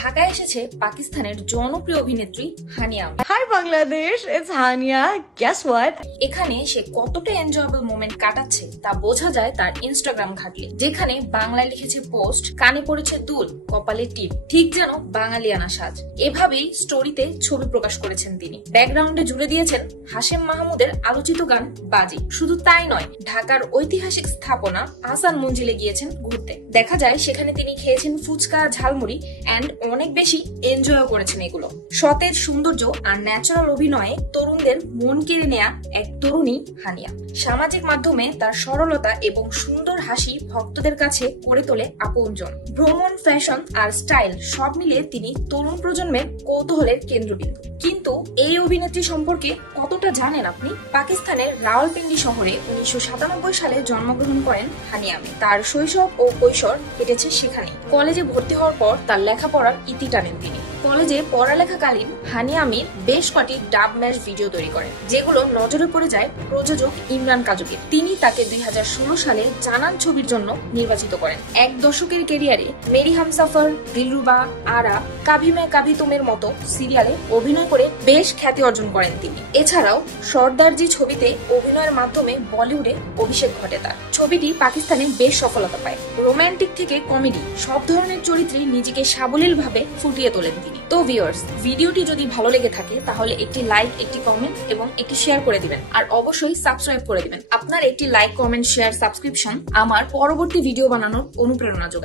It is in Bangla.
ঢাকায় এসেছে পাকিস্তানের জনপ্রিয় অভিনেত্রী Haniyeh. Hi Bangladesh, it's Hania. Guess what? এখানে সে কতটা এনজয়েবল মোমেন্ট কাটাচ্ছে তা বোঝা যায় তার ইনস্টাগ্রাম ঘাটলে, যেখানে বাংলায় লিখেছে পোস্ট, কানে পড়েছে দুল, কপালে টিপ, ঠিক যেন বাঙালিয়ানা সাজ। এভাবেই স্টোরিতে ছবি প্রকাশ করেছেন তিনি। ব্যাকগ্রাউন্ডে জুড়ে দিয়েছেন হাশেম মাহমুদের আলোচিত গান বাজি। শুধু তাই নয়, ঢাকার ঐতিহাসিক স্থাপনা আহসান মঞ্জিলে গিয়েছেন ঘুরতে। দেখা যায় সেখানে তিনি খেয়েছেন ফুচকা, ঝালমুড়ি এন্ড অনেক বেশি এনজয়ও করেছেন এগুলো। সতেজ সৌন্দর্য আর ন্যাচারাল অভিনয়ে তরুণদের মন কেড়ে নেয়া এক তরুণী হানিয়া। সামাজিক মাধ্যমে তার সরলতা এবং সুন্দর হাসি ভক্তদের কাছে করে তোলে আপনজন। ভ্রমণ, ফ্যাশন আর স্টাইল সব মিলিয়ে তিনি তরুণ প্রজন্মের কৌতূহলের কেন্দ্রবিন্দু। কিন্তু এই অভিনেত্রী সম্পর্কে কতটা জানেন আপনি? পাকিস্তানের রাওয়ালপিন্ডি শহরে 1997 সালে জন্মগ্রহণ করেন হানিয়া। তার শৈশব ও কৈশোর কেটেছে সেখানে। কলেজে ভর্তি হওয়ার পর তার লেখাপড়ার ইতি টানেন তিনি। কলেজে পড়ালেখাকালীন হানিয়া আমির বেশ কটি ডাব ম্যাশ ভিডিও তৈরি করেন, যেগুলো নজরে পড়ে যায় প্রযোজক ইমরান কাজুকে। তিনি তাকে 2016 সালে জানান ছবির জন্য নির্বাচিত করেন। এক দশকের ক্যারিয়ারে মেরি হামসাফার, দিলরুবা, আরা, কাভি মে কাভি তুমের মতো সিরিয়ালে অভিনয় করে বেশ খ্যাতি অর্জন করেন তিনি। এছাড়াও সর্দারজি ছবিতে অভিনয়ের মাধ্যমে বলিউডে অভিষেক ঘটে তার। ছবিটি পাকিস্তানে বেশ সফলতা পায়। রোমান্টিক থেকে কমেডি সব ধরনের চরিত্রে নিজেকে সাবলীলভাবে ফুটিয়ে তোলেন তিনি। তো ভিউয়ার্স, ভিডিওটি যদি ভালো লেগে থাকে তাহলে একটি লাইক, একটি কমেন্ট এবং একটি শেয়ার করে দিবেন। আর অবশ্যই সাবস্ক্রাইব করে দিবেন। আপনার একটি লাইক, কমেন্ট, শেয়ার, সাবস্ক্রিপশন আমার পরবর্তী ভিডিও বানানোর অনুপ্রেরণা যোগায়।